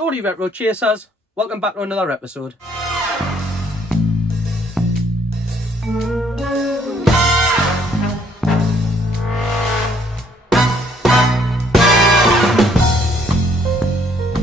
Geordie Retro Chasers, welcome back to another episode.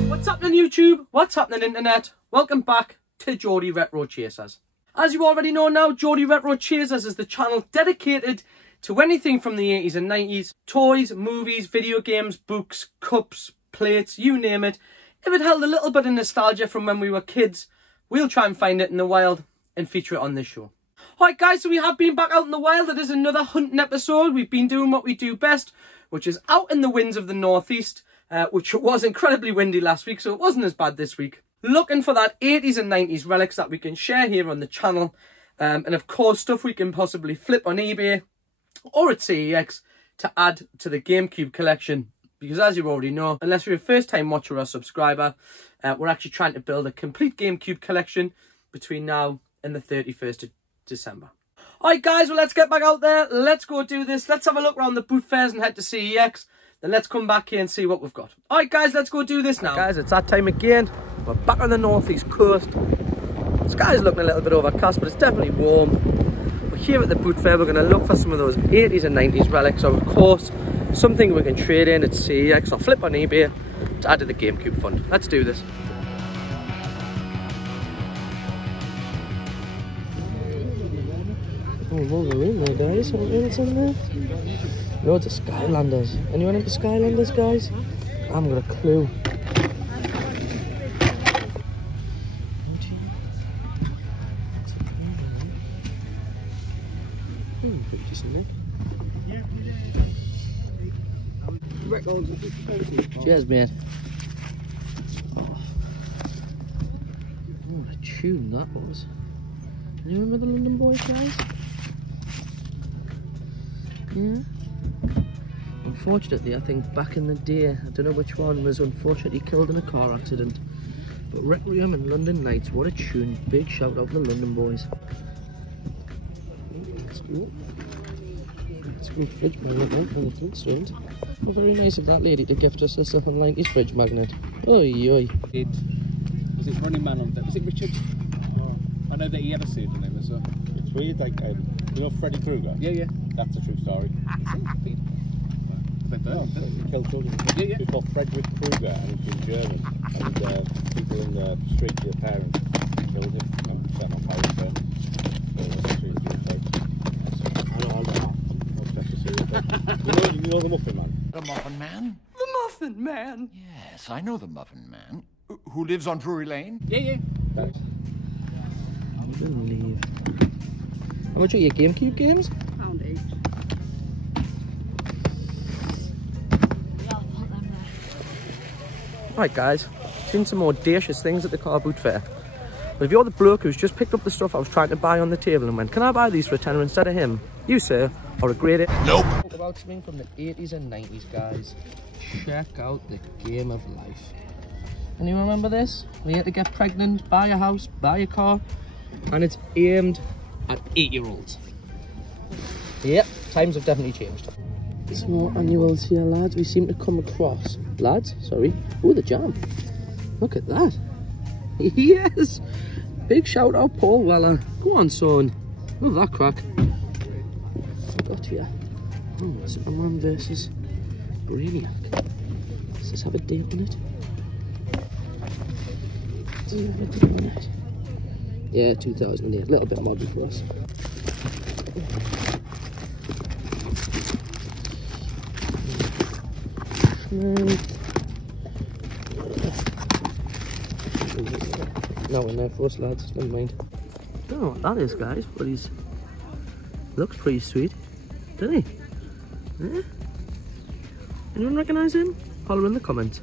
What's happening YouTube? What's happening internet? Welcome back to Geordie Retro Chasers. As you already know now, Geordie Retro Chasers is the channel dedicated to anything from the 80s and 90s. Toys, movies, video games, books, cups, plates, you name it. If it held a little bit of nostalgia from when we were kids, we'll try and find it in the wild and feature it on this show. Alright guys, so we have been back out in the wild. It is another hunting episode. We've been doing what we do best, which is out in the winds of the northeast, which was incredibly windy last week, so it wasn't as bad this week. Looking for that 80s and 90s relics that we can share here on the channel, and of course stuff we can possibly flip on eBay or at CEX to add to the GameCube collection. Because as you already know, unless you're a first time watcher or subscriber, we're actually trying to build a complete GameCube collection between now and the 31st of December. Alright guys, well let's get back out there, let's go do this, let's have a look around the boot fairs and head to CEX, then let's come back here and see what we've got. Alright guys, let's go do this now. Guys, it's that time again, we're back on the northeast coast. The sky's looking a little bit overcast, but it's definitely warm. We're here at the boot fair, we're going to look for some of those 80s and 90s relics, or of course, something we can trade in at CEX or flip on eBay to add to the GameCube fund. Let's do this. Oh, Wolverine there, guys. What units in there? Loads of Skylanders. Anyone into Skylanders, guys? I haven't got a clue. Pretty decent, Nick. Cheers, mate. Oh, what a tune that was. Can you remember the London Boys, guys? Yeah. Unfortunately, I think back in the day, I don't know which one was unfortunately killed in a car accident. But Requiem and London Nights, what a tune. Big shout out to the London Boys. That's cool. It's a good fridge magnet out from the Flintstones. Well, very nice of that lady to gift us this little 90s fridge magnet. Oi, oi. Was it Running Man on that? Was it Richard? Oh, I know that he had a saved the name as well. It's weird, like, you know Freddy Krueger? Yeah, yeah. That's a true story. No, he killed children. Yeah, yeah. He was called Frederick Krueger, and he was in German. And people in the street, their parents, killed him and set on fire for him. So it was actually a true story. I know all that. You know the Muffin Man? The Muffin Man? The Muffin Man! Yes, I know the Muffin Man. Who lives on Drury Lane? Yeah, yeah. Thanks. Believe. How much are your GameCube games? £1 each. Right guys, seen some more audacious things at the car boot fair. But if you're the bloke who's just picked up the stuff I was trying to buy on the table and went, can I buy these for a tenner instead of him? You sir, are a great it. Nope. Talk about something from the 80s and 90s guys. Check out the Game of Life. And you remember this? We had to get pregnant, buy a house, buy a car, and it's aimed at 8-year-olds. Yep, times have definitely changed. Some more annuals here, lads. We seem to come across. Lads, sorry. Oh, the jam. Look at that. Yes! Big shout out, Paul Weller. Go on, son. Love that crack. What got here? Oh, Superman versus Brainiac. Does this have a date on it? Does it have a date on it? Yeah, 2008. A little bit modern for us. No one there for us, lads. Never mind. I don't know what that is, guys, but he's looks pretty sweet, doesn't he? Yeah? Anyone recognise him? Holler in the comments.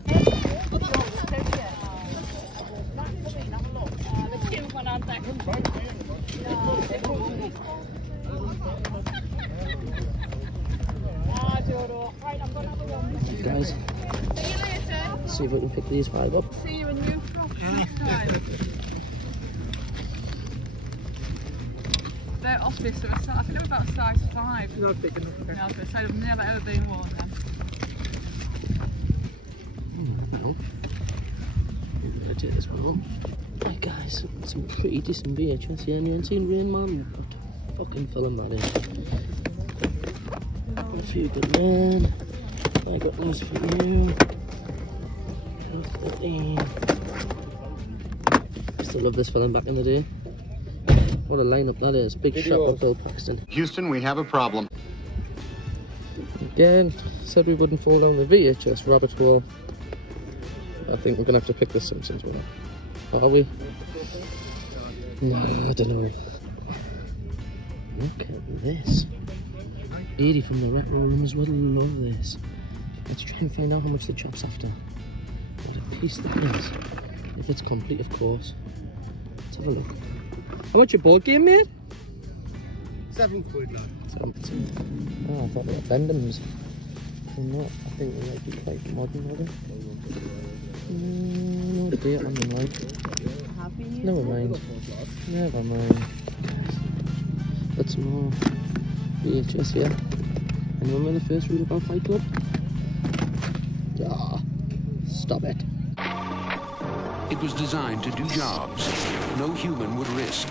Guys, let's see if we can pick these 5 up. See you in new frocks next time. They're office, so I think they're about size 5. Not big enough. Yeah, I was going to say they've never ever been worn then. to take this one home. Right guys, some pretty decent VHS here, and you ain't seen Rain Man, but fucking film that is. A few good men. I got those for you. 13. Used to love this film back in the day. What a lineup that is. Big shot of Bill Paxton. Houston, we have a problem. Again, said we wouldn't fall down the VHS rabbit hole. I think we're going to have to pick the Simpsons one up. Are we? Nah, I don't know. Look at this. 80 from the retro rooms would love this. Let's try and find out how much the chap's after. What a piece that is. If it's complete, of course. Let's have a look. How much your board game, mate? £7, lad. Oh, I thought they were Bendham's. They're not. I think they might be quite modern, are they? No date on them, like. Never mind. Never mind. Got some more VHS here. And remember the first rule about Fight Club? Ah, stop it. It was designed to do jobs no human would risk.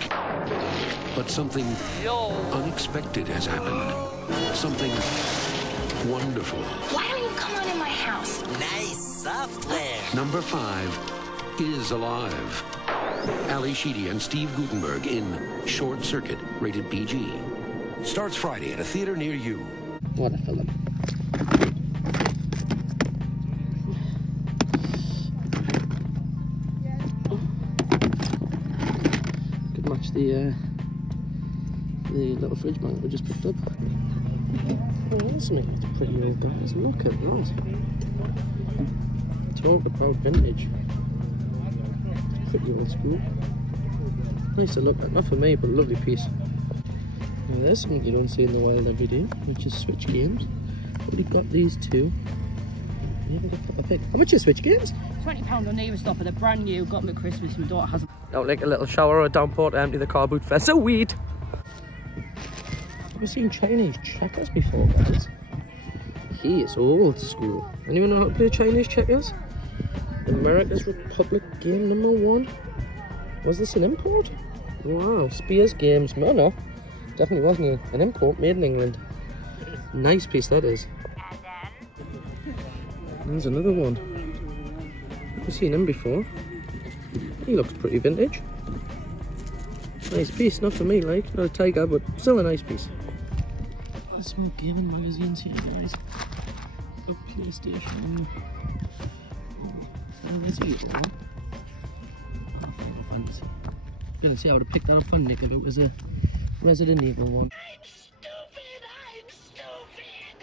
But something unexpected has happened. Something wonderful. Why don't you come on in my house? Nice software. Number 5 is alive. Ali Sheedy and Steve Gutenberg in Short Circuit, rated PG. Starts Friday at a theater near you. What a film. Could match the little fridge magnet we just picked up. Oh, that's me. It's pretty old, guys. Look at that. Talk about vintage. Pretty old school. Nice to look at. Not for me, but a lovely piece. Now, there's something you don't see in the wild every day, which is Switch games. We've got these two. You haven't got Peppa Pig. How much are Switch games? £20 on Neighbour stuff, and they're brand new. Got them at Christmas. My daughter hasn't. Don't like a little shower or a downpour to empty the car boot first. So weed. Have you seen Chinese checkers before, guys? He is old school. Anyone know how to play Chinese checkers? America's Republic game #1. Was this an import? Wow, Spears Games. No, definitely wasn't an import. Made in England. Nice piece that is. There's another one. I've seen him before. He looks pretty vintage. Nice piece, not for me, like. Not a tiger, but still a nice piece. There's some gaming magazines here, guys. Got PlayStation. Where's he all? I'm gonna see I would have picked that up on Nick if it was a Resident Evil one. I'm stupid.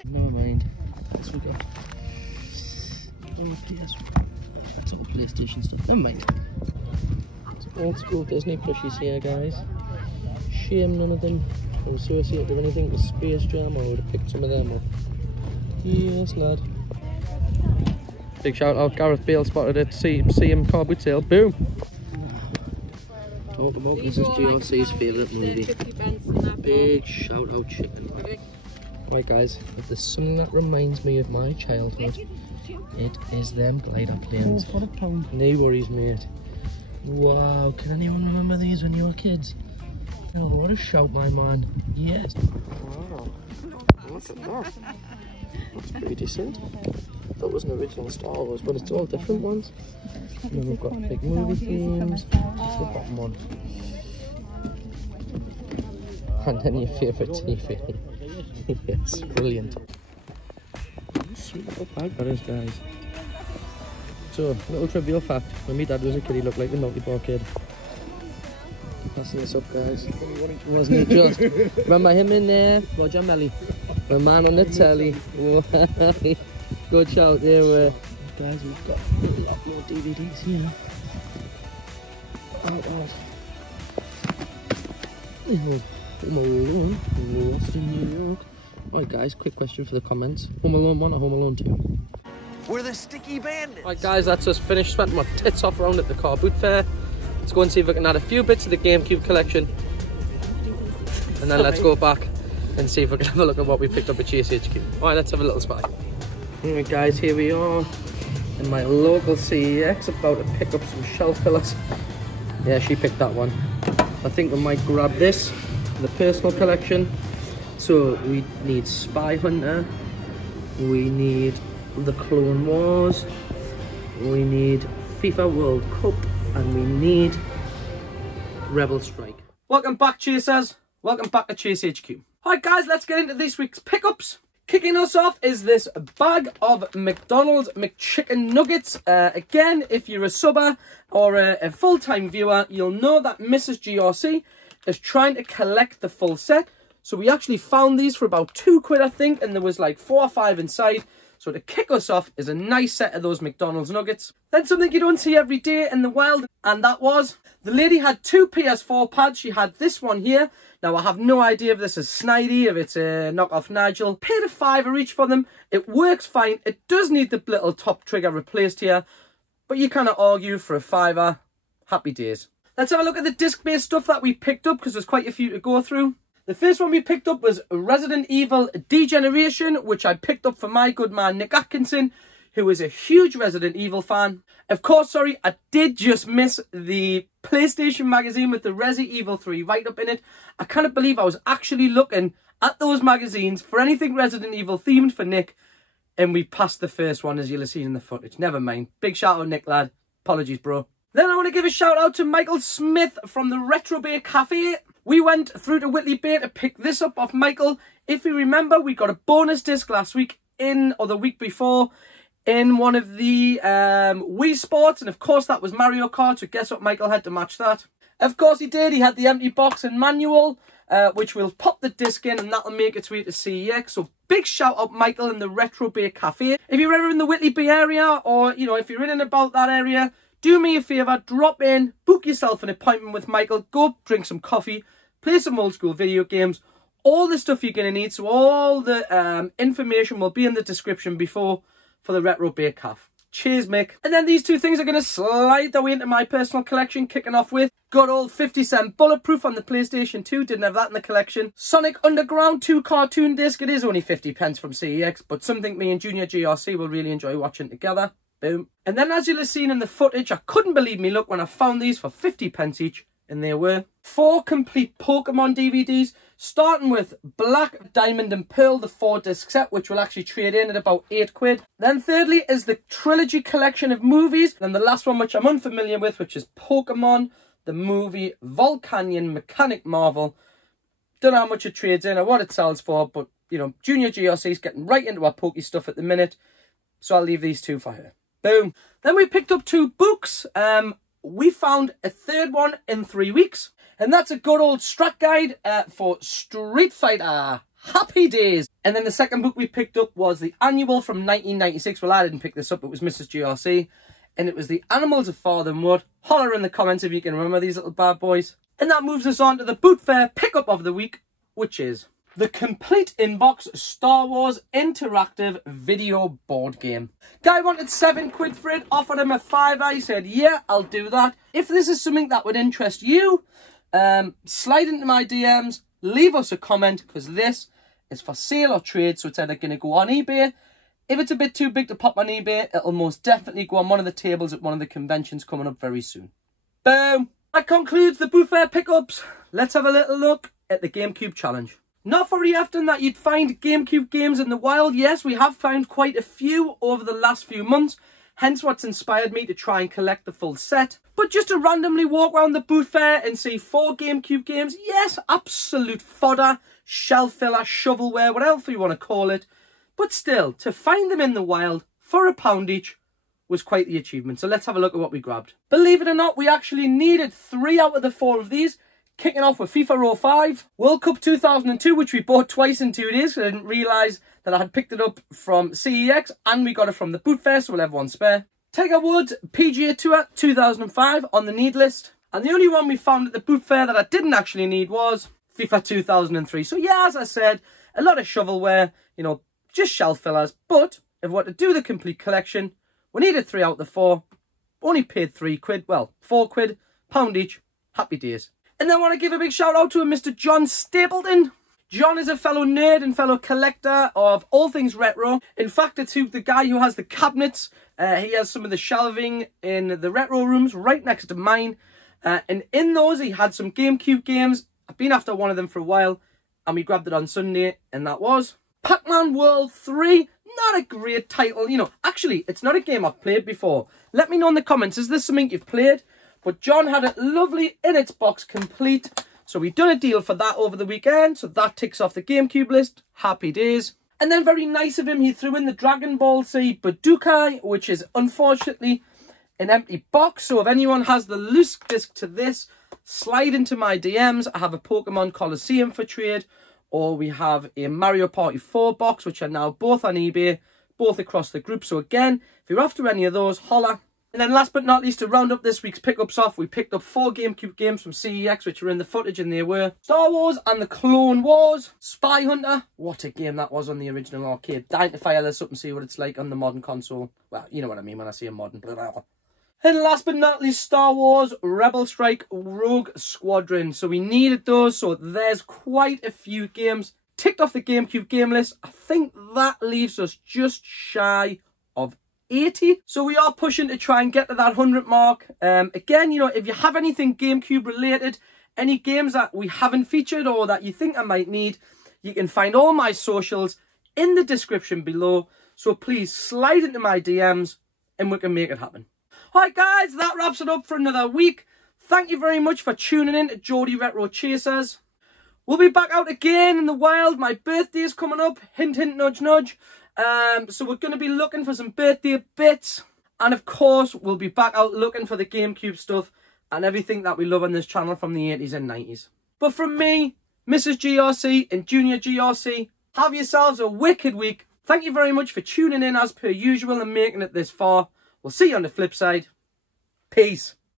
Never mind. That's what we got. PS. That's all PlayStation stuff. Never mind. Old school Disney plushies here, guys. Shame none of them are associated with anything with Space Jam, or I would have picked some of them up. Yes, lad. Big shout out, Gareth Bale spotted it. See him car boot sale. Boom! Talk about this is GRC's favourite movie. Big shout out, Chicken. Right, guys, if there's something that reminds me of my childhood, it is them glider planes. Oh, for a pound. No worries, mate. Wow, can anyone remember these when you were kids? Oh, what a shout, my man. Yes. Wow. Look at that. That's pretty decent. That was an original Star Wars, but it's all different ones. And then we've got big movie themes. What's the bottom one? And then your favourite TV. Yes, brilliant. Sweet little bag that is, guys. So, little trivial fact, when my dad was a kid, he looked like the Naughty Bar Kid. Passing this up, guys. Wasn't he just? Remember him in there? Roger Melly. The man on the telly. Good shout there. Guys, we've got a lot more DVDs here. Oh. Home Alone, Lost in New York. Alright guys, quick question for the comments. Home Alone 1 or Home Alone 2? We're the sticky bandits. Right guys, that's us finished. Spent my tits off around at the car boot fair. Let's go and see if we can add a few bits of the GameCube collection. And then let's go back and see if we can have a look at what we picked up at GSHQ. Alright, let's have a little spy. Alright guys, here we are. in my local CEX about to pick up some shelf fillers. Yeah, she picked that one. I think we might grab this for the personal collection. So we need Spy Hunter, we need the Clone Wars, we need FIFA World Cup, and we need Rebel Strike. Welcome back, Chasers. Welcome back to Chase HQ. Alright guys, let's get into this week's pickups. Kicking us off is this bag of McDonald's McChicken nuggets. Again, if you're a subber or a full-time viewer, you'll know that Mrs. GRC is trying to collect the full set. So we actually found these for about £2, I think, and there was like 4 or 5 inside. So to kick us off is a nice set of those McDonald's nuggets. Then something you don't see every day in the wild, and that was, the lady had 2 PS4 pads. She had this one here. Now, I have no idea if this is Snidey, if it's a knockoff Nigel. Paid a £5 each for them. It works fine. It does need the little top trigger replaced here, but you cannot argue for a £5. Happy days. Let's have a look at the disc-based stuff that we picked up, because there's quite a few to go through. The first one we picked up was Resident Evil Degeneration, which I picked up for my good man Nick Atkinson, who is a huge Resident Evil fan. Of course, sorry, I did just miss the PlayStation magazine with the Resi Evil 3 write-up in it. I cannot believe I was actually looking at those magazines for anything Resident Evil themed for Nick, and we passed the first one, as you'll have seen in the footage. Never mind. Big shout out, Nick, lad. Apologies, bro. Then I want to give a shout out to Michael Smith from the Retro Bay Cafe. We went through to Whitley Bay to pick this up off Michael. If you remember, we got a bonus disc last week or the week before in one of the Wii Sports. And of course, that was Mario Kart. So guess what? Michael had to match that. Of course he did. He had the empty box and manual, which we'll pop the disc in and that'll make its way to CEX. So big shout out, Michael, in the Retro Bay Cafe. If you're ever in the Whitley Bay area, or, you know, if you're in and about that area, do me a favour, drop in, book yourself an appointment with Michael, go drink some coffee, play some old school video games, all the stuff you're going to need. So all the information will be in the description before for the Retro Bay Cafe. Cheers, Mick. And then these two things are going to slide their way into my personal collection, kicking off with good old 50-cent Bulletproof on the PlayStation 2. Didn't have that in the collection. Sonic Underground 2 cartoon disc. It is only 50p from CEX, but something me and Junior GRC will really enjoy watching together. Boom. And then, as you'll have seen in the footage, I couldn't believe me luck when I found these for 50p each. And there were 4 complete Pokemon DVDs, starting with Black, Diamond and Pearl, the 4-disc set, which will actually trade in at about £8. Then thirdly is the trilogy collection of movies. And the last one, which I'm unfamiliar with, which is Pokemon, the movie Volcanion Mechanic Marvel. Don't know how much it trades in or what it sells for, but, you know, Junior GRC is getting right into our Poke stuff at the minute. So I'll leave these 2 for her. Boom. Then we picked up 2 books. We found a third one in 3 weeks. And that's a good old strat guide for Street Fighter. Happy days. And then the second book we picked up was the annual from 1996. Well, I didn't pick this up. It was Mrs. GRC. And it was the Animals of Farther Wood. Holler in the comments if you can remember these little bad boys. And that moves us on to the Boot Fair pickup of the week, which is the complete inbox Star Wars interactive video board game. Guy wanted £7 for it, offered him a £5. He said, yeah, I'll do that. If this is something that would interest you, slide into my DMs, leave us a comment, because this is for sale or trade, so it's either going to go on eBay. If it's a bit too big to pop on eBay, it'll most definitely go on one of the tables at one of the conventions coming up very soon. Boom! That concludes the Boot Fair pickups. Let's have a little look at the GameCube challenge. Not very often that you'd find GameCube games in the wild. Yes, we have found quite a few over the last few months, hence what's inspired me to try and collect the full set. But just to randomly walk around the Boot Fair and see 4 GameCube games, yes, absolute fodder, shelf filler, shovelware, whatever you want to call it. But still, to find them in the wild for £1 each was quite the achievement. So let's have a look at what we grabbed. Believe it or not, we actually needed 3 out of the 4 of these. Kicking off with FIFA 05, World Cup 2002, which we bought twice in 2 days. I didn't realise that I had picked it up from CEX and we got it from the Boot Fair, so we'll have one spare. Tiger Woods PGA Tour 2005 on the need list. And the only one we found at the Boot Fair that I didn't actually need was FIFA 2003. So yeah, as I said, a lot of shovelware, you know, just shelf fillers. But if we were to do the complete collection, we needed 3 out of the 4. Only paid £3, well, £4, £1 each. Happy days. And then I want to give a big shout out to Mr. John Stapleton. John is a fellow nerd and fellow collector of all things retro. In fact, it's the guy who has the cabinets. He has some of the shelving in the retro rooms right next to mine. And in those, he had some GameCube games. I've been after one of them for a while, and we grabbed it on Sunday, and that was Pac-Man World 3. Not a great title. You know, actually, it's not a game I've played before. Let me know in the comments, is this something you've played? But John had it lovely in its box, complete. So we've done a deal for that over the weekend. So that ticks off the GameCube list. Happy days. And then very nice of him, he threw in the Dragon Ball Z Budokai, which is unfortunately an empty box. So if anyone has the loose disc to this, slide into my DMs. I have a Pokemon Coliseum for trade. Or we have a Mario Party 4 box, which are now both on eBay, both across the group. So again, if you're after any of those, holla. And then last but not least, to round up this week's pickups off, we picked up 4 GameCube games from CEX, which are in the footage, and they were Star Wars and the Clone Wars, Spy Hunter, what a game that was on the original arcade. Dying to fire this up and see what it's like on the modern console. Well, you know what I mean when I say a modern. Blah, blah, blah. And last but not least, Star Wars Rebel Strike Rogue Squadron. So we needed those, so there's quite a few games ticked off the GameCube game list. I think that leaves us just shy of 80. So we are pushing to try and get to that 100 mark. Again, you know, if you have anything GameCube related, any games that we haven't featured or that you think I might need, you can find all my socials in the description below. So please slide into my DMs and we can make it happen. Alright guys, that wraps it up for another week. Thank you very much for tuning in to Geordie Retro Chasers. We'll be back out again in the wild. My birthday's coming up. Hint, hint, nudge, nudge. So we're going to be looking for some birthday bits. And of course, we'll be back out looking for the GameCube stuff and everything that we love on this channel from the 80s and 90s. But from me, Mrs. GRC and Junior GRC, have yourselves a wicked week. Thank you very much for tuning in as per usual and making it this far. We'll see you on the flip side. Peace.